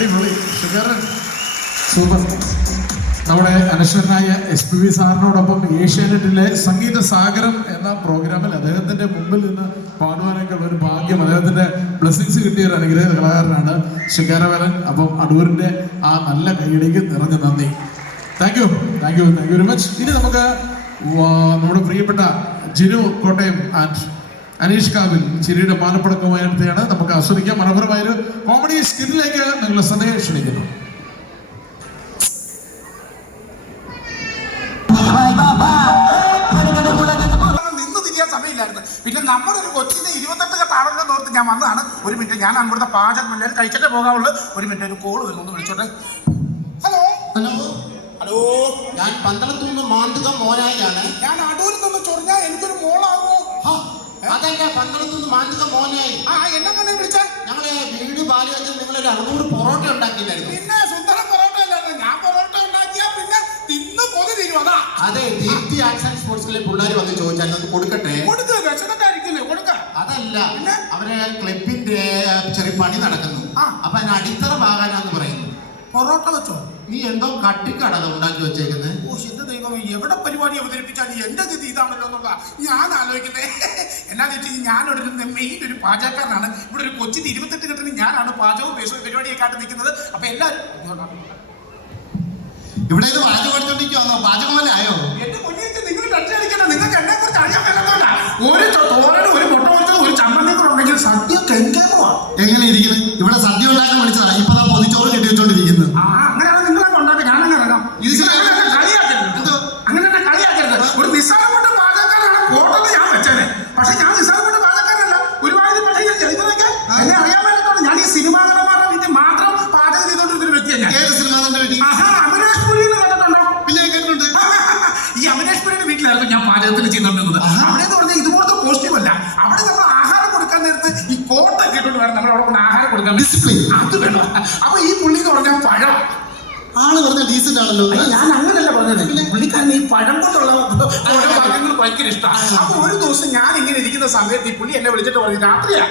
അടിപൊളി. സൂപ്പർ. നമ്മുടെ അനശ്വരനായ എസ് പി വി സാറിനോടൊപ്പം ഏഷ്യാനെറ്റിലെ സംഗീത സാഗരം എന്ന പ്രോഗ്രാമിൽ അദ്ദേഹത്തിന്റെ മുമ്പിൽ നിന്ന് പാടുവാനൊക്കെ ഉള്ള ഒരു ഭാഗ്യം അദ്ദേഹത്തിന്റെ ബ്ലെസ്സിങ്സ് കിട്ടിയ ഒരു അനുഗ്രഹ കലാകാരനാണ് ശിഖാരവരൻ അപ്പം അടൂരിന്റെ ആ നല്ല കൈയിലേക്ക് നിറഞ്ഞ നന്ദി. Thank you thank you thank you very much ഇനി നമുക്ക് നമ്മുടെ പ്രിയപ്പെട്ട ജിനു കോട്ടയം ആൻഡ് അനീഷ് കാവിൽ ചിരിയുടെ മാനപ്പടക്കമായാണ് നമുക്ക് ആസ്വദിക്കാം. മനോഹരമായ ഒരു കോമഡി സ്കിന്നിലേക്ക് നിങ്ങളെ ശ്രദ്ധയെ ക്ഷണിക്കുന്നു നിന്ന് സമയമില്ലായിരുന്നു. പിന്നെ നമ്മുടെ ഒരു കൊച്ചിന്റെ ഇരുപത്തെട്ട് കെട്ടാണല്ലോ ഓർത്ത് ഞാൻ വന്നതാണ്. ഒരു മിനിറ്റ് ഞാൻ അവിടുത്തെ പാചകം എല്ലാവരും കഴിച്ചിട്ടേ പോകാവുള്ളൂ. ഒരു മിനിറ്റ് ഒരു കോൾ വരുന്നു. ഒന്ന് വിളിച്ചോട്ടെ. ഹലോ ഹലോ ഹലോ ഞാൻ പന്തളത്തുനിന്ന് മാന്തുക മോനായാണ്. ഞാൻ അടൂരിൽ നിന്ന് ചൊറിഞ്ഞാൽ എനിക്കൊരു മോളാവോ? ഹ, അതല്ല പന്തളത്തുനിന്ന് മാന്തുക മോനായി ആ എന്നെ തന്നെ വിളിച്ചേ? ഞങ്ങളെ വീട് പാൽ വെച്ച് ഒരു അറുന്നൂറ് പൊറോട്ട ഉണ്ടാക്കിയില്ലായിരുന്നു. പിന്നെ സുന്ദരം പൊറോട്ട അല്ലായിരുന്നു. ഞാൻ പൊറോട്ട ഉണ്ടാക്കിയാ പിന്നെ തിന്ന് പൊതു തീരും അതെ. ദീപ്തി ആർട്സ് ആൻഡ് സ്പോർട്സിലെ പിള്ളേർ വന്ന് ചോദിച്ചാൽ അത് കൊടുക്കട്ടെ? കൊടുക്കുക വിശന്നിട്ടായിരിക്കില്ലേ കൊടുക്ക. അതല്ല? അവരെ ക്ലബിന്റെ ചെറിയ പണി നടക്കുന്നു. ആ. അപ്പൊ അതിന് അടിത്തറ ഭാഗാനാന്ന് പറയുന്നു പൊറോട്ട വെച്ചോ. നീ എന്തോ കട്ടിക്കാടാ ഉണ്ടാക്കി വെച്ചേക്കുന്നത് ഓ എന്റെ ദൈവം എവിടെ പരിപാടി അവതരിപ്പിച്ചാൽ എന്റെ ഗതി ഇതാണല്ലോ എന്നുള്ള ഞാൻ ആലോചിക്കുന്നത് എന്നാന്ന് വെച്ചാൽ ഞാനൊരു മെയിൻ ഒരു പാചകക്കാരനാണ്. ഇവിടെ ഒരു കൊച്ചിന് ഇരുപത്തെട്ട് കെട്ടിന് ഞാനാണ് പാചകവും പേശവും പരിപാടിയൊക്കെ ആയിട്ട് നിൽക്കുന്നത്. അപ്പൊ എല്ലാവരും ഇവിടെ ഇത് പാചകം എടുത്തോണ്ടിരിക്കുവാണോ പാചകം പോലെ ആയോ? എന്റെ മുന്നിൽ നിങ്ങൾ ടച്ച് നിങ്ങൾക്ക് എന്നെ കുറിച്ച് അറിയാൻ പറ്റുന്നില്ല ഒരു തോരനും ഒരു മുട്ട ഒരു ചമ്മന്തി കൂടെ ഉണ്ടെങ്കിൽ സദ്യ കെങ്കേമോ എങ്ങനെ ഇരിക്കുന്നത് ഇവിടെ സദ്യ ഉണ്ടാക്കാൻ വിളിച്ചതാണ് ഇപ്പൊ ദാ പൊതിച്ചോറ് കെട്ടി വെച്ചോണ്ടിരിക്കുന്നു ആ അങ്ങനെയാണ് നിങ്ങളെ ഉണ്ടാക്കുക ഞാനങ്ങനെ ഇറങ്ങാം ഇത് നിങ്ങൾ അങ്ങനെ കളിയാക്കരുത് എന്തോ? അങ്ങനെ തന്നെ കളിയാക്കരുത് ഒരു നിസ്സാരപ്പെട്ട പാചകക്കാരനാണ് പോട്ടെന്ന് ഞാൻ വെച്ചേനെ പക്ഷെ ഞാൻ നിസ്സാരപ്പെട്ട പാചകക്കാരനല്ല ഒരുമാതിരി പക്ഷേ ഞാൻ ചെയ്തതൊക്കെ എന്നെ അറിയാൻ പറ്റത്തോളം ഞാൻ ഈ സിനിമാ നടന്മാരുടെ വീട്ടിൽ മാത്രം പാചകം ചെയ്തോണ്ടിരുന്ന വ്യക്തിയാണ് ഞാൻ ഏത് സിനിമ തന്നെ വേണ്ടി ആഹാ അവിനാഷ് പുരി എന്ന് കേട്ടിട്ടുണ്ടോ പിന്നെ കേട്ടിട്ടുണ്ട് ഈ അവിനാഷ് പുരിയുടെ വീട്ടിലായിരുന്നു ഞാൻ പാചകത്തിന് ചെയ്തോണ്ടിരുന്നത് ആഹാ. അവിടെ എന്ന് പറഞ്ഞാൽ ഇതുപോലത്തെ പോസിറ്റീവ് അല്ല അവിടെ നമ്മൾ ആഹാരം കൊടുക്കാൻ നേരത്ത് ഈ കോട്ടൊക്കെ ഇട്ടുകൊണ്ട് വേണം നമ്മൾ അവിടെ കൊണ്ട് ആഹാരം കൊടുക്കാൻ ഡിസിപ്ലിൻ അത് വേണം. അപ്പൊ ഈ പുള്ളി എന്ന് പറഞ്ഞാൽ പഴം. ആൾ പറഞ്ഞ ഡീസന്റ് ആണല്ലോ. ഞാൻ അങ്ങനല്ല പറഞ്ഞത്. പുള്ളിക്കാരൻ ഈ പഴം കൊണ്ടുള്ള ഓരോ വാക്യങ്ങൾ ഭയങ്കര ഇഷ്ടമാണ് അപ്പൊ ഒരു ദിവസം ഞാൻ ഇങ്ങനെ ഇരിക്കുന്ന സമയത്ത് ഈ പുള്ളി എന്നെ വിളിച്ചിട്ട് പറഞ്ഞു രാത്രിയാ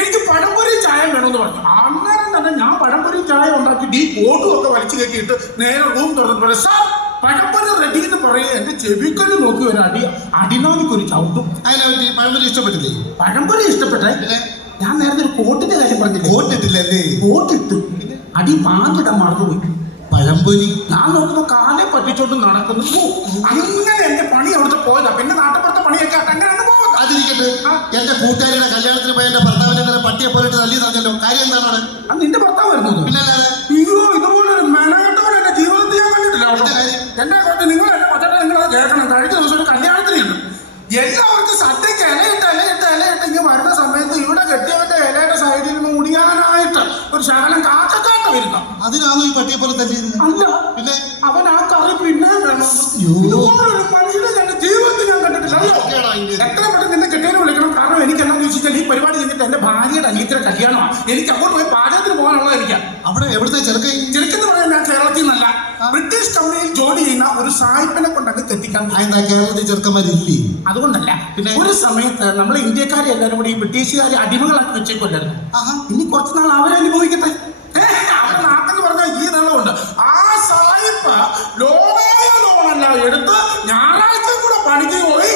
എനിക്ക് പഴംപൊരി ചായ വേണമെന്ന് പറഞ്ഞു. അന്നേരം തന്നെ ഞാൻ പഴംപൊരി ചായ ഉണ്ടാക്കി ഈ കോട്ടും ഒക്കെ വലിച്ചു കെട്ടിയിട്ട് നേരെ റൂം തുറന്നിട്ട് പറഞ്ഞു സാർ പഴംപൊരി റെഡി എന്ന് പറയുക എന്റെ ചെവിക്കല്ല് നോക്കി ഒരു അടി അടിനോമിക്ക് ഒരു ചവിട്ടും. അതിനെ പറ്റി പഴമ്പൊരി ഇഷ്ടപ്പെട്ടില്ലേ? പഴംപൊരി ഇഷ്ടപ്പെട്ടേ? ഞാൻ നേരത്തെ ഒരു കോട്ടിന്റെ കാര്യം പറഞ്ഞില്ലേ? കോട്ടിട്ടില്ലല്ലേ? കോട്ടിട്ടു. അടി പാഞ്ഞിടാൻ മറന്നുപോയി പഴംപൊരി? ഞാൻ നോക്കുമ്പോ കാലെ പറ്റിച്ചോണ്ട് നടക്കുന്നു. അങ്ങനെ എന്റെ പണി അവിടുത്തെ പോയതാ. പിന്നെ നാട്ടപ്പുറത്തെ പണിയൊക്കെ ആയിട്ട് അങ്ങനെയാണ് പോകുന്നത്. അതിരിക്കട്ടെ. എന്റെ കൂട്ടുകാരിയുടെ കല്യാണത്തിന് പോയ എന്റെ ഭർത്താവിനെ ഇന്നലെ പട്ടിയെ പോയിട്ട് തല്ലി തന്നല്ലോ. കാര്യം എന്താണ്? അത് നിന്റെ ഭർത്താവ് വരുന്നത് പിന്നല്ലാതെ? അയ്യോ മെനകെട്ടവൻ എന്റെ ജീവിതത്തിൽ ഞാൻ കണ്ടിട്ടില്ല. അവിടെ. കാര്യം? എന്റെ കോട്ട് നിങ്ങൾ എന്റെ നിങ്ങൾ അത് കേൾക്കണം. കഴിഞ്ഞ ദിവസം ഒരു കല്യാണത്തിനുണ്ട് എല്ലാവർക്കും സദ്യക്ക് ഇലയിട്ട് ഇലയിട്ട് ഇലയിട്ട് ഇങ്ങനെ വരുന്ന ഒരു ശകലം കാക്കക്കാട്ട് വരുന്ന. അതിനാണോ ഈ പട്ടിയെ പോലെ തല്ലിയത് അല്ല പിന്നെ? അവൻ ആ കറി പിന്നെ വേണം. ഇതുപോലൊരു മനുഷ്യനെ ഞാൻ ജീവിതത്തിൽ ഞാൻ കണ്ടിട്ടില്ല? എത്ര പെട്ടെന്ന് നിന്നെ കെട്ടിയവനെ വിളിക്കണം. കാരണം എനിക്ക് എന്നാന്ന് ചോദിച്ചാൽ ഈ പരിപാടി കഴിഞ്ഞിട്ട് എന്റെ ഭാര്യയുടെ അനിയത്തിന്റെ കല്യാണമാണ്. എനിക്ക് അങ്ങോട്ട് പോയി പാചകത്തിന് പോകാനുള്ളതായിരിക്കാം. അവിടെ എവിടുത്തെ ചെറുക്കൈ ചെറുക്കെന്ന് പറയാൻ ഞാൻ കേരളത്തിൽ നിന്നല്ല. ബ്രിട്ടീഷ് കമ്പനിയിൽ ജോലി ചെയ്യുന്ന ഒരു സായിപ്പിനെ കൊണ്ടങ്ങ് തെറ്റിക്കാൻ. എന്താ കേരളത്തിൽ ചെറുക്കന്മാരില്ലേ? അതുകൊണ്ടല്ല. പിന്നെ? ഒരു സമയത്ത് നമ്മൾ ഇന്ത്യക്കാരെ എല്ലാവരും കൂടി ഈ ബ്രിട്ടീഷുകാരെ അടിമകളാക്കി വെച്ചേക്കൊല്ലായിരുന്നു. ഇനി കുറച്ച് നാൾ അവരെ അനുഭവിക്കട്ടെ. ഏ, അവരുടെ നാട്ടെന്ന് പറഞ്ഞാൽ ഈ നല്ലമുണ്ട് ആ സായിപ്പ് ലോണായ ലോണല്ല എടുത്ത് ഞായറാഴ്ച കൂടെ പണിക്ക് പോയി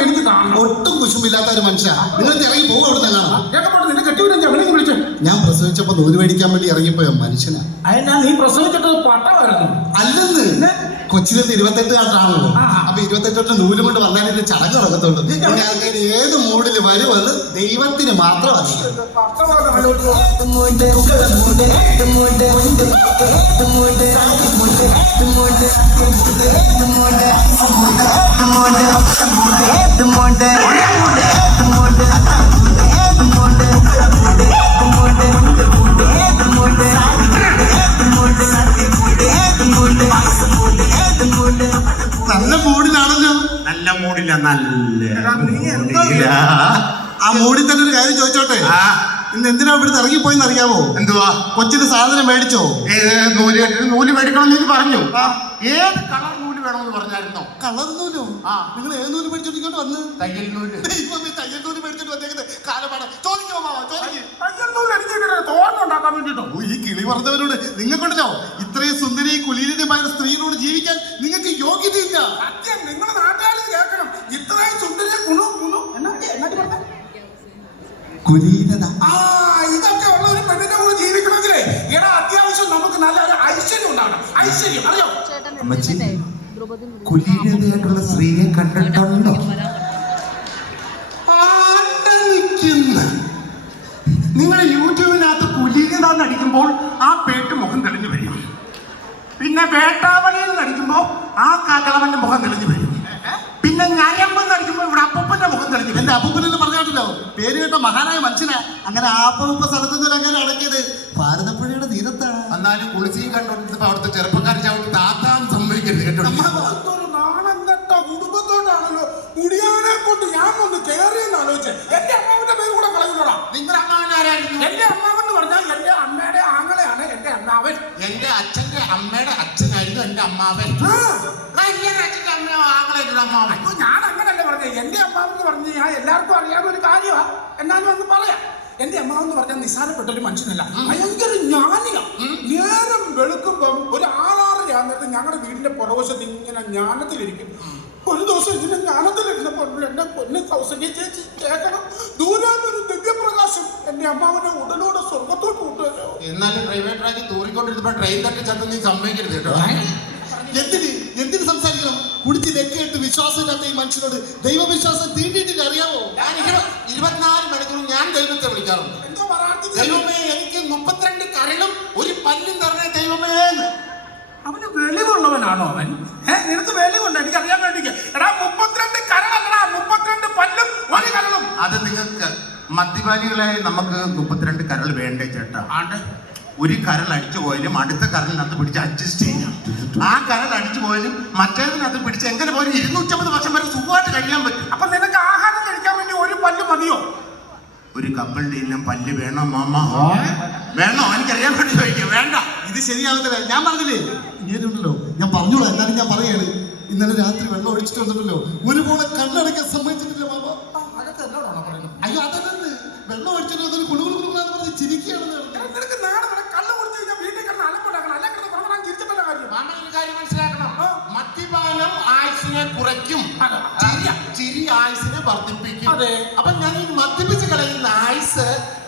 എനിക്ക് ഒട്ടും കുശുമില്ലാത്ത ഒരു മനുഷ്യ. നിങ്ങൾ ഇറങ്ങി പോകും അവിടെ നിന്ന് കാണാം ഞങ്ങൾ നിന്റെ കെട്ടിവിടും അവനെ വിളിച്ചു ഞാൻ പ്രസവിച്ചപ്പോ നൂൽ മേടിക്കാൻ വേണ്ടി ഇറങ്ങിപ്പോയ മനുഷ്യനാ. അതിനാ നീ പ്രസവിച്ചിട്ട് പട്ടമായിരുന്നു? അല്ലെന്ന്. പിന്നെ? കൊച്ചിലെന്ന് ഇരുപത്തെട്ട് കാട്ടാണല്ലോ. അപ്പൊ ഇരുപത്തെട്ട് നൂൽ കൊണ്ട് വന്നാലേ ഇത് ചടങ്ങ് നടക്കത്തുള്ളൂ. പിന്നെ ആൾക്കാർ ഏത് മൂഡിൽ വരുമെന്ന് ദൈവത്തിന് മാത്രം അറിയാം. നല്ല. ആ മൂഡിൽ തന്നെ ഒരു കാര്യം ചോദിച്ചോട്ടെ? ഇന്ന് എന്തിനാ ഇവിടുന്ന് ഇറങ്ങിപ്പോയെന്ന് അറിയാമോ എന്തുവാ? കൊച്ചിന് സാധനം മേടിച്ചോ? നൂൽ നൂൽ മേടിക്കണം എന്ന് പറഞ്ഞു. ഏത് കളർ നൂൽ വേണമെന്ന് പറഞ്ഞായിരുന്നോ? കളർ നൂലോ? ആ. നിങ്ങൾ ഏത് നൂൽ മേടിച്ചോണ്ട് ഇങ്ങോട്ട് വന്ന്? തയ്യൽ നൂൽ. തയ്യൽ നൂൽ മേടിച്ചോണ്ട് വന്നേക്കുന്നത് കാലമാണ് ചോദിക്കോ മാവാ ചോദിക്കും. അയ്യോ, എനിക്ക് ഈ കിളി പറഞ്ഞവരോട് നിങ്ങൾക്കുണ്ടല്ലോ ഇത്രയും സുന്ദരി കുലീനമായ സ്ത്രീയോട് ജീവിക്കാൻ നിങ്ങൾക്ക് യോഗ്യതയില്ല. സത്യം നിങ്ങളുടെ നാട്ടുകാരിൽ കേൾക്കണം ഇത്രയും സുന്ദരിയെ കുണു കുണു എന്നാ എന്നാ പറഞ്ഞ കുലീനത ആ ഇതൊക്കെ ഉള്ള ഒരു പെണ്ണിന്റെ കൂടെ ജീവിക്കണമെങ്കിലേ എടാ അത്യാവശ്യം നമുക്ക് നല്ല ഒരു ഐശ്വര്യം ഉണ്ടാവണം. ഐശ്വര്യം അറിയോ? അമ്മച്ചി, കുലീനതയായിട്ടുള്ള സ്ത്രീയെ കണ്ടിട്ടുണ്ടോ? നിങ്ങൾ യൂട്യൂബിനകത്ത് കുലീനത എന്നടിക്കുമ്പോൾ ആ പേട്ട് മുഖം തെളിഞ്ഞു വരും. പിന്നെ വേട്ടാവളിയിൽ പേര് മഹാനായ മനുഷ്യനാ അങ്ങനെ ആപ്പൂപ്പ സ്ഥലത്തുനിന്ന് അങ്ങനെ അടക്കിയത്. ഭാരതപ്പുഴയുടെ തീരത്താ. എന്നാലും കുളിച്ചിയും കണ്ടോണ്ടിരുന്നപ്പോ അവിടുത്തെ ചെറുപ്പക്കാർ ചവിട്ടി താത്താൻ സംഭവിക്കരുത് കേട്ടോ. കൊണ്ട് ഞാൻ കയറിയെന്ന് ആലോചിച്ച്. എന്റെ അമ്മാവന്റെ പേര് കൂടെ കളയുന്നോടാ. നിങ്ങളുടെ അമ്മാവനാരായിരുന്നു എന്റെ അമ്മാവൻ എന്ന് പറഞ്ഞാൽ എന്റെ അമ്മയുടെ ആങ്ങളെയാണ് എന്റെ അമ്മാവൻ. എന്റെ അച്ഛന്റെ അമ്മയുടെ അച്ഛനായിരുന്നു എന്റെ അമ്മാവൻ. അച്ഛന്റെ അമ്മ ആങ്ങളായിരുന്നു അമ്മാവൻ? ഞാൻ അങ്ങനല്ല എന്റെ എന്ന് പറഞ്ഞു ഞാൻ എല്ലാവർക്കും അറിയാവുന്ന ഒരു കാര്യമാ എന്നാലും ഒന്ന് പറയാം. എന്റെ അമ്മാവെന്ന് പറഞ്ഞാൽ നിസ്സാരപ്പെട്ട ഒരു മനുഷ്യനല്ല ഭയങ്കര ജ്ഞാനിയാ. നേരം വെളുക്കുമ്പം ഒരു ആറാറര ഞങ്ങളുടെ വീടിന്റെ പുറവശത്ത് ഇങ്ങനെ ജ്ഞാനത്തിലിരിക്കും. ഒരു ദിവസം ഇങ്ങനെ ജ്ഞാനത്തിലിരുന്നപ്പോൾ എന്റെ പൊന്ന് കൗസല്യ ചേച്ചി കേൾക്കണം ദൂരെ ഒരു ദിവ്യപ്രകാശം. എന്റെ അമ്മാവനെ ഉടലോടെ സ്വർഗത്തോട്ട് കൂട്ടുകയോ എന്നാലും പ്രൈവറ്റ് ട്രാക്കിൽ തൂറിക്കൊണ്ടിരുന്നപ്പോ ട്രെയിൻ തട്ടി ചത്ത് നീ സമ്മതിക്കരുത് കേട്ടോ. എന്തിന് വിശ്വാസമില്ലാത്ത ഈ മനുഷ്യനോട് ദൈവവിശ്വാസം തീണ്ടിയിട്ടില്ല അറിയാമോ ഞാൻ ഇരുപ- ഇരുപത്തിനാല് മണിക്കൂർ ഞാൻ ദൈവത്തെ വിളിക്കാറുണ്ട്. ദൈവമേ എനിക്ക് മുപ്പത്തിരണ്ട് കരളും ഒരു പല്ലും തരണേ ദൈവമേ. അവന് വെളിവുള്ളവനാണോ അവൻ? ഏ നിനക്ക് വെളിവുണ്ട്? എനിക്ക് അറിയാൻ വേണ്ടി എടാ മുപ്പത്തിരണ്ട് കരളല്ലടാ മുപ്പത്തിരണ്ട് പല്ലും ഒരു കരളും. അത് നിങ്ങൾക്ക് മദ്യപാനികളായ നമുക്ക് മുപ്പത്തിരണ്ട് കരൾ വേണ്ടേ ചേട്ടാ? ആണ്ടെ. ഒരു കരൾ അടിച്ചു പോയാലും അടുത്ത കരളിനകത്ത് പിടിച്ച് അഡ്ജസ്റ്റ് ചെയ്യാം. ആ കരൾ അടിച്ചു പോയാലും മറ്റേതിനകത്ത് പിടിച്ച് എങ്ങനെ പോയാലും ഇരുന്നൂറ്റമ്പത് വർഷം വരെ സുഖമായിട്ട് കഴിയാൻ പറ്റും. അപ്പൊ നിനക്ക് ആഹാരം കഴിക്കാൻ വേണ്ടി ഒരു പല്ല് മതിയോ? ഒരു കപ്പലിന്റെ ഇനം പല്ല് വേണോ മാമ? വേണോ? എനിക്കറിയാൻ വേണ്ടി ചോദിക്കാം. വേണ്ട. ഇത് ശരിയാകത്തില്ല. ഞാൻ പറഞ്ഞില്ലേ? ഇങ്ങനെയുണ്ടല്ലോ. ഞാൻ പറഞ്ഞോളാം. എന്നാലും ഞാൻ പറയാണ്. ഇന്നലെ രാത്രി വെള്ളം ഒഴിച്ചിട്ട് വന്നിട്ടല്ലോ ഒരുപോലെ കണ്ണടക്കാൻ സമ്മതിച്ചിട്ടില്ല മാമ. അതൊക്കെ എന്നോടാണോ പറയുന്നത് അയ്യോ അതല്ലെന്ന്. വെള്ളം ഒഴിച്ചിട്ട് വന്നിട്ട് കുളുകുളു കുളുകുളാന്ന് പറഞ്ഞ് ചിരിക്കുകയാണെന്ന് നിനക്ക് ചിരി ചിരി ആയുസിനെ വർദ്ധിപ്പിക്കും. അതെ. അപ്പൊ ഞാൻ ഈ മദ്യപിച്ച് കളയുന്ന ആയുസ്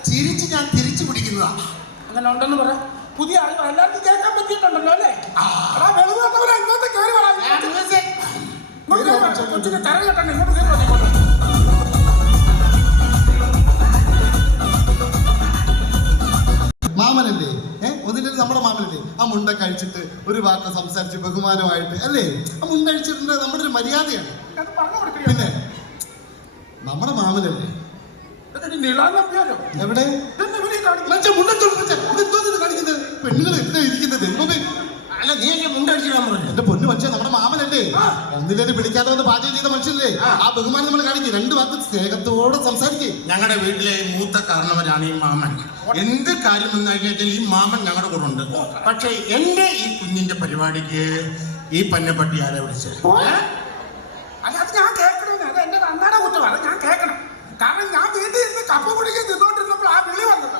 ചിരിച്ച് ഞാൻ തിരിച്ചു പിടിക്കുന്നതാണ് അങ്ങനെ ഉണ്ടെന്ന് പറ. പുതിയ ആളുകൾ എല്ലാവർക്കും കേൾക്കാൻ പറ്റിയിട്ടുണ്ടല്ലോ അല്ലേ? വെളുതെ കയറി വരാം കൊച്ചിനെ തര കേട്ടോ ഇങ്ങോട്ട് കയറി മാമനല്ലേ ഏഹ് ഒന്നില്ലെങ്കിൽ നമ്മുടെ മാമനല്ലേ ആ മുണ്ട കഴിച്ചിട്ട് ഒരു വാക്ക് സംസാരിച്ച് ബഹുമാനമായിട്ട് അല്ലേ? ആ മുണ്ട കഴിച്ചിട്ടുണ്ട് നമ്മുടെ ഒരു മര്യാദയാണ്. പിന്നെ നമ്മുടെ മാമനല്ലേ? എവിടെ? കാണിക്കുന്നത്? പെണ്ണുങ്ങൾ എന്താ ഇരിക്കുന്നത്? ദൈവമേ നീ എന്നെ മുണ്ടടിച്ചിടാൻ പറഞ്ഞു എന്റെ പൊന്നു മനുഷ്യൻ നമ്മുടെ മാമനല്ലേ? ഒന്നിലേക്ക് പിടിക്കാതെ വന്ന് പാചകം ചെയ്ത മനുഷ്യല്ലേ ആ. ബഹുമാനം നമ്മൾ കാണിക്കും. രണ്ട് വാക്ക് സ്നേഹത്തോടെ സംസാരിക്കേ. ഞങ്ങളുടെ വീട്ടിലെ മൂത്ത കാരണവരാണ് ഈ മാമൻ. എന്ത് കാര്യം വന്നാലും ഈ മാമൻ ഞങ്ങളുടെ കൂടെ ഉണ്ട്. പക്ഷേ എന്റെ ഈ കുഞ്ഞിന്റെ പരിപാടിക്ക് ഈ പന്നപ്പട്ടി ആരെ വിളിച്ചത്? അല്ല അത് ഞാൻ കേൾക്കണം അത് എന്റെ നന്നാടെ കുറ്റമാണ്. ഞാൻ കേൾക്കണം. കാരണം ഞാൻ വീട്ടിൽ ഇരുന്ന് കപ്പ കുടിക്കാൻ നിന്നോണ്ടിരുന്നപ്പോൾ ആ വിളി വന്നത്?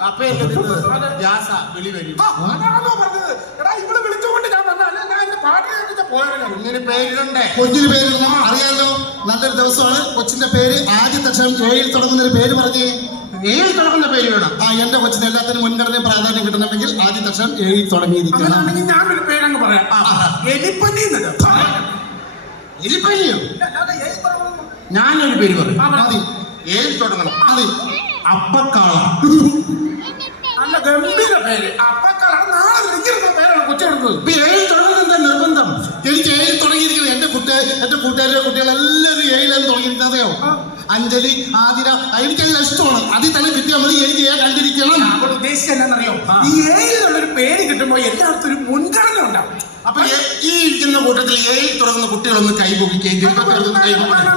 ഗ്യാസ വിളി വരും. അതാണോ പറഞ്ഞത്. എടാ ഇവിടെ വിളിച്ചുകൊണ്ട് ഞാൻ വന്ന അല്ലെ ഞാൻ എന്റെ പാട്ട് കേട്ടിട്ട് പോയാലോ കുഞ്ഞിന് പേരിടണ്ടേ? കൊച്ചിന് പേരിടണം. അറിയാലോ? നല്ലൊരു ദിവസമാണ്. കൊച്ചിന്റെ പേര് ആദ്യത്തെ അക്ഷരം ഏഴിൽ തുടങ്ങുന്ന ഒരു പേര് പറഞ്ഞേ. ഏഴിൽ തുടങ്ങുന്ന പേര് വേണം. ആ എന്റെ കൊച്ചിന് എല്ലാത്തിനും മുൻഗണന പ്രാധാന്യം കിട്ടണമെങ്കിൽ ആദ്യത്തെ അക്ഷരം ഏഴിൽ തുടങ്ങിയിരിക്കണം. ഞാനൊരു പേരങ്ങ് പറയാം. എലിപ്പനി എലിപ്പനിയോ? ഞാനൊരു പേര് പറയും. മതി. ഏത് തുടങ്ങണം. മതി. അപ്പക്കാള. നല്ല ഗംഭീര പേര്. അപ്പക്കാളാണ് നാളെ പേരാണ് കൊച്ചെടുത്തത് ഇപ്പൊ ഏഴിൽ തുടങ്ങുന്നത് എനിക്ക് ഏഴിൽ തുടങ്ങിയിരിക്കുന്നത് എന്റെ കുട്ടി എന്റെ കൂട്ടുകാരുടെ കുട്ടികളെല്ലാവരും ഏഴിലാണ് തുടങ്ങിയിരിക്കുന്നതെയോ അഞ്ജലി ആതിര എനിക്കത് ഇഷ്ടമാണ്. അതിൽ തന്നെ കിട്ടിയാൽ മതി. എനിക്ക് ഏ കണ്ടിരിക്കണം. അവൾ ഉദ്ദേശിച്ചത് എന്താണെന്നറിയോ? ഈ ഏഴിലുള്ളൊരു പേര് കിട്ടുമ്പോൾ എല്ലായിടത്തും ഒരു മുൻഗണന ഉണ്ടാവും. അപ്പൊ ഈ ഇരിക്കുന്ന കൂട്ടത്തിൽ എയിൽ തുടങ്ങുന്ന കുട്ടികളൊന്ന് കൈപൊക്കിക്കുകയും തിരുപ്പത്തിലൊന്ന് കൈപൊക്കണം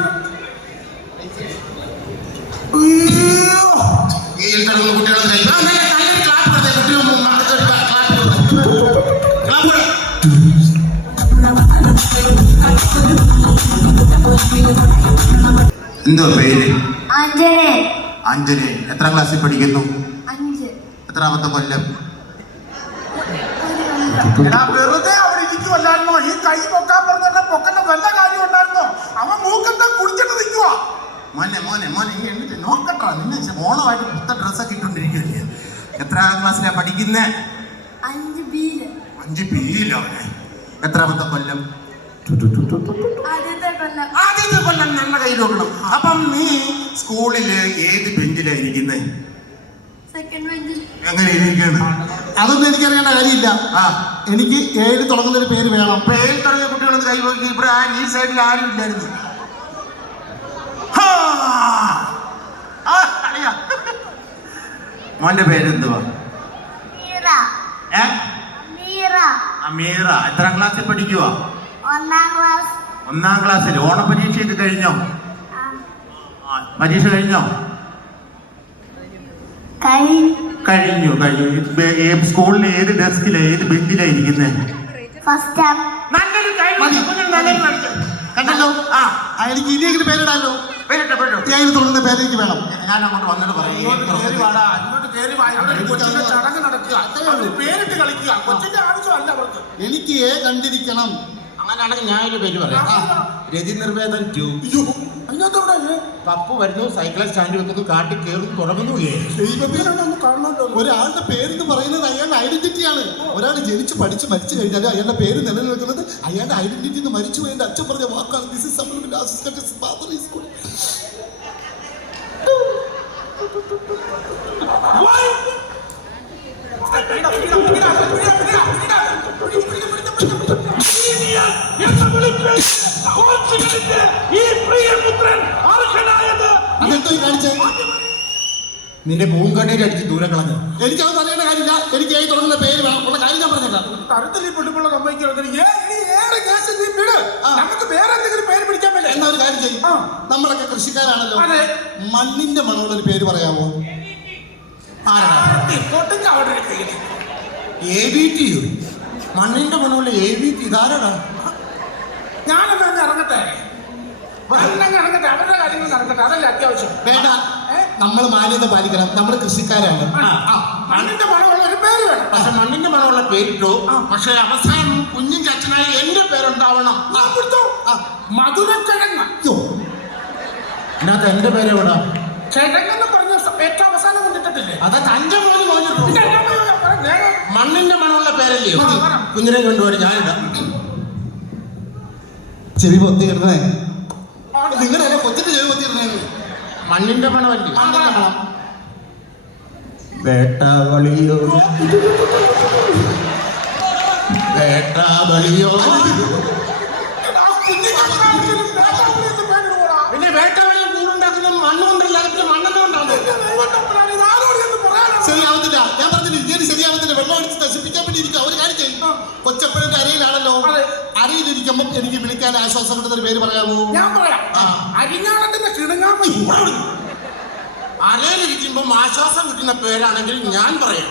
അയ്യോ. ഏഴ് തുടങ്ങുന്ന കുട്ടികളൊന്ന് കൈ എന്തോ പേര്? അഞ്ജനെ എത്രാം ക്ലാസ്സിൽ പഠിക്കുന്നു? അഞ്ച്. എത്രാമത്തെ കൊല്ലം? വെറുതെ അവിടെ ഇരിക്കുവല്ലായിരുന്നോ? ഈ കൈ പൊക്കാൻ പറഞ്ഞ പൊക്കണ്ട വല്ല കാര്യം ഉണ്ടായിരുന്നോ? അവൻ മൂക്കത്തെ കുടിച്ചിട്ട് നിൽക്കുവാ മോനെ മോനെ മോനെ ഈ എന്നിട്ട് നോക്കട്ടോ. നിന്നെ ഓണമായിട്ട് പുത്ത ഡ്രസ്സൊക്കെ ഇട്ടോണ്ടിരിക്കുകയല്ലേ? എത്ര ക്ലാസ്സിലാ പഠിക്കുന്നേ? അഞ്ച് ബിയിൽ എത്രാമത്തെ കൊല്ലം? ആദ്യത്തെ കൊല്ലം. ആദ്യത്തെ കൊല്ലം നല്ല കൈ നോക്കണം അപ്പം നീ സ്കൂളിൽ ഏത് ബെഞ്ചിലാ ഇരിക്കുന്നേ? സെക്കൻഡ് ബെഞ്ചിൽ എങ്ങനെ ഇരിക്കുന്നു അതൊന്നും എനിക്കറിയേണ്ട കാര്യമില്ല. ആ. എനിക്ക് ഏഴ് തുടങ്ങുന്ന ഒരു പേര് വേണം. പേര് തുടങ്ങിയ കുട്ടികളൊന്ന് കൈ നോക്കി. ഇവിടെ ആ ഈ സൈഡിൽ ആരും ഇല്ലായിരുന്നു. മോന്റെ പേരെന്തുവാ? മീറ അമീറ. എത്രാം ക്ലാസ്സിൽ പഠിക്കുവാ? ഒന്നാം ക്ലാസ്. ഒന്നാം ക്ലാസ്സിൽ ഓണപരീക്ഷയൊക്കെ കഴിഞ്ഞോ? പരീക്ഷ കഴിഞ്ഞോ? കൈ കഴിഞ്ഞു. കഴിഞ്ഞു സ്കൂളിൽ ഏത് ഡെസ്കിലാ ഏത് ബെഞ്ചിലാ ഇരിക്കുന്നത്. കണ്ടല്ലോ? ആ. എനിക്ക് ഇനിയെങ്കിലും പേരിടാലോ? പേര് എനിക്ക് വേണം. ഞാൻ അങ്ങോട്ട് വന്നിട്ട് പറയാം. എനിക്ക് ഏ കണ്ടിരിക്കണം. അങ്ങനെയാണെങ്കിൽ ഞാൻ ഒരു പേര് പറയാം. രതി നിർവേദൻ ടു. പപ്പു വരുന്നു സൈക്കിൾ സ്റ്റാൻഡ് വെക്കുന്നു കാട്ടി കയറുന്നു തുടങ്ങുന്നു ഒരാളുടെ പേരെന്ന് പറയുന്നത് അയാളുടെ ഐഡന്റിറ്റിയാണ്. ഒരാൾ ജനിച്ച് പഠിച്ച് മരിച്ചു കഴിഞ്ഞാൽ അയാളുടെ പേര് നിലനിൽക്കുന്നത് അയാളുടെ ഐഡന്റിറ്റി എന്ന് മരിച്ചു പോയ അച്ഛൻ പറഞ്ഞ വാക്കാണ്. This is supplement assistant father is good ഈ പ്രിയപുത്രൻ അർഹനായത്. നിന്റെ മൂങ്കണ്ണീര് അടിച്ച് ദൂരം കളഞ്ഞു. എനിക്ക് അത് അറിയേണ്ട കാര്യമില്ല. എനിക്ക് ഏത് തുടങ്ങുന്ന പേര് വേണം. ഉള്ള കാര്യം ഞാൻ പറഞ്ഞില്ല തരത്തിൽ ഈ വിട് നമുക്ക് വേറെ എന്തെങ്കിലും പേര് പിടിക്കാൻ പറ്റില്ല എന്നാ ഒരു കാര്യം ചെയ്യും. നമ്മളൊക്കെ കൃഷിക്കാരാണല്ലോ. മണ്ണിന്റെ മണമുള്ള ഒരു പേര് പറയാമോ? ഒരു എ ബി ടി മണ്ണിന്റെ മണമുള്ള എ ബി ടി ഇതാരടാ? ഞാനൊന്ന് ഇറങ്ങട്ടെ? ഇറങ്ങട്ടെ അവരുടെ കാര്യങ്ങൾ നടക്കട്ടെ. അതല്ല അത്യാവശ്യം. വേണ്ട. നമ്മൾ മാന്യത പാലിക്കണം. നമ്മൾ കൃഷിക്കാരാണ്. മണ്ണിന്റെ മണമുള്ള ഒരു പേര് വേണം. പക്ഷെ മണ്ണിന്റെ മണമുള്ള പേരിട്ടു? പക്ഷെ അവസാനം കുഞ്ഞും അച്ഛനായി എന്റെ പേരുണ്ടാവണം. മധുരക്കിഴങ്ങ്. അയ്യോ. ഇതിനകത്ത് എന്റെ പേര് എവിടാ കിഴങ്ങെന്ന് പറഞ്ഞ ഏറ്റവും അവസാനം കണ്ടിട്ടില്ലേ അത് തന്റെ മോന് പോയിട്ടു മണ്ണിന്റെ മണമുള്ള പേരല്ലയോ. കുഞ്ഞിനെ കൊണ്ടുപോയി ഞാനിടാം ചെവി പൊത്തിയിടണേ നിങ്ങളെ കൊച്ചിന്റെ ചെവി പൊത്തിയിടണേ മണ്ണിന്റെ മണമല്ലേ? മണ്ണിന്റെ മണം. വേട്ടാവളിയോ വേട്ടാവളിയോ? പിന്നെ വേട്ടാവളിയും കൂടുണ്ടാക്കുന്ന മണ്ണുകൊണ്ടല്ല പിന്നെ മണ്ണെണ്ണ നശിപ്പിക്കാൻ വേണ്ടി ഇരിക്കുക ഒരു കാര്യം ചെയ്യും. കൊച്ചപ്പഴന്റെ അരയിലാണല്ലോ. അതെ. എനിക്ക് വിളിക്കാൻ ആശ്വാസം കിട്ടുന്ന പേര് പറയാമോ? ഞാൻ പറയാം. അരിഞ്ഞാണത്തിന്റെ അരയിലിരിക്കുമ്പോ ആശ്വാസം കിട്ടുന്ന പേരാണെങ്കിൽ ഞാൻ പറയാം.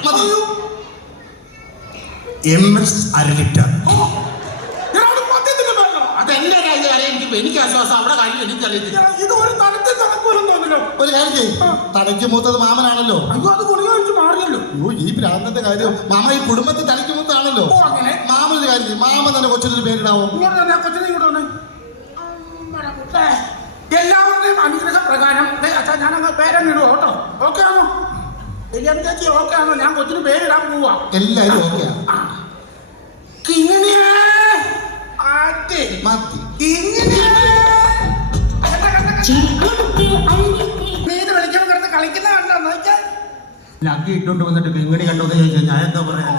എം എസ് അരലിറ്റർ ഇയാൾ മദ്യത്തിന്റെ പേരാണോ? അതെന്റെ എനിക്ക് ആശ്വാസം. അവിടെ കാര്യം എനിക്കറിയത്തില്ല ഇത് ഒരു നടക്കുമെന്ന് ഒരു കാര്യം ചെയ്യും. തലയ്ക്ക് മൂത്തത് മാമനാണല്ലോ. അയ്യോ അത് ഗുളിക കഴിച്ച് മാറിയല്ലോ. അയ്യോ ഈ പ്രാന്തത്തെ കാര്യം. മാമ ഈ കുടുംബത്തിൽ തലയ്ക്ക് മൂത്താണല്ലോ. അങ്ങനെ. മാമനൊരു കാര്യം ചെയ്യും. മാമ തന്നെ കൊച്ചിനൊരു പേരിടാവോ? കൊച്ചിനെ ഇങ്ങോട്ട് എല്ലാവരുടെയും അനുഗ്രഹ പ്രകാരം അച്ഛാ ഞാനങ്ങ് പേരങ്ങിടുവോ കേട്ടോ. ഓക്കെ ആണോ? എല്ലാം ചേച്ചി ഓക്കെ ആണോ? ഞാൻ കൊച്ചിന് പേരിടാൻ പോവാ. എല്ലാരും ആ. കിങ്ങിണിയേ! ആറ്റ്. മതി കളിക്കുന്ന കണ്ടോ ലക്കി ഇട്ടോണ്ട് വന്നിട്ട് ഇങ്ങനെ കണ്ടോ ചോദിച്ചാൽ ഞാൻ എന്താ പറയാ?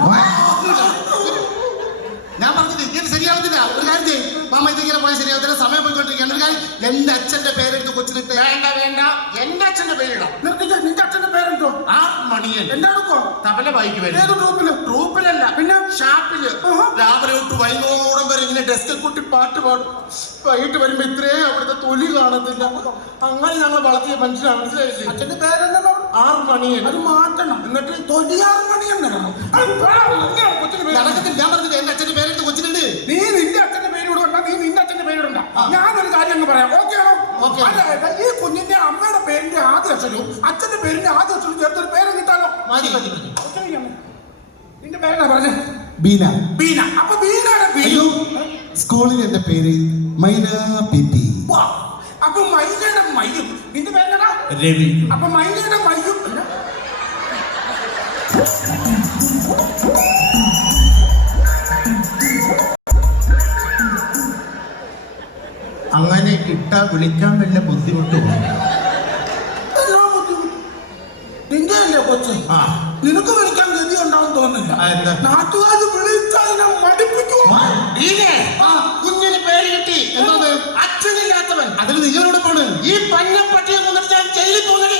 ശരിയാവത്തില്ല ഒരു കാര്യം ചെയ്യും. മാമ ഇതിങ്ങനെ പോയാൽ ശരിയാവത്തില്ല. സമയം പോയിക്കൊണ്ടിരിക്കുകയാണ്. ഒരു കാര്യം എന്റെ അച്ഛന്റെ പേരെടുത്ത് കൊച്ചിനിട്ട് വേണ്ട വേണ്ട? എന്റെ അച്ഛന്റെ പേരിടാം. നിർത്തിക്ക നിന്റെ അച്ഛന്റെ പേരെടുത്തോ ആ മണിയൻ എന്താണിക്കോ? തബല ബൈക്ക് വരും. ഏത് ട്രൂപ്പിൽ ട്രൂപ്പിലല്ല പിന്നെ? ഷാപ്പിൽ. രാവിലെ തൊട്ട് വൈകുന്നേരം വരെ ഇങ്ങനെ ഡെസ്കിൽ കൂട്ടി പാട്ട് പാടും വൈകിട്ട് വരുമ്പോ ഇത്രയും അവിടുത്തെ തൊലി കാണത്തില്ല. അങ്ങനെ ഞങ്ങൾ വളർത്തിയ മനുഷ്യനാണ്. മനസ്സിലായില്ലേ? അച്ഛന്റെ പേരെന്താ ആറ് മണിയൻ അത് മാറ്റണം. എന്നിട്ട് തൊലി ആറ് മണിയൻ കൊച്ചിന് പേര് നടക്കത്തില്ല ഞാൻ പറഞ്ഞത് എന്റെ അച്ഛന്റെ പേരെടുത്ത് കൊച്ചിനിട്ട് നീ നിന്റെ അച്ഛന്റെ പേര് ഇടണ്ട നീ നിന്റെ അച്ഛന്റെ പേര് ഇടണ്ട ഞാനൊരു കാര്യം അങ്ങ് പറയാം. ഓക്കെ ആണോ? ഓക്കേ. അതായത് ഈ കുഞ്ഞിന്റെ അമ്മയുടെ പേരിന്റെ ആദ്യ അക്ഷരവും അച്ഛന്റെ പേരിന്റെ ആദ്യ അക്ഷരവും ചേർത്തൊരു പേര് കിട്ടാലോ? മതി മതി മതി. നിന്റെ പേരെന്നാ പറഞ്ഞേ? ബീന. ബീന. അപ്പൊ ബീനയുടെ പേര്? സ്കൂളിൽ എന്റെ പേര് മൈന പിപി വാ. അപ്പൊ മൈനയുടെ മയ്യും. നിന്റെ പേരെന്താ രവി. അപ്പൊ മൈനയുടെ മയ്യും. വിളിക്കാൻ വല്ല ബുദ്ധിമുട്ടും നിന്റെ പേര് അച്ഛനില്ലാത്തവൻ. അതിൽ നിങ്ങളോട് പോണ്? ഈ പന്നപ്പട്ടിയെ കൊന്നിട്ട് ജയിലിൽ പോകുന്നത്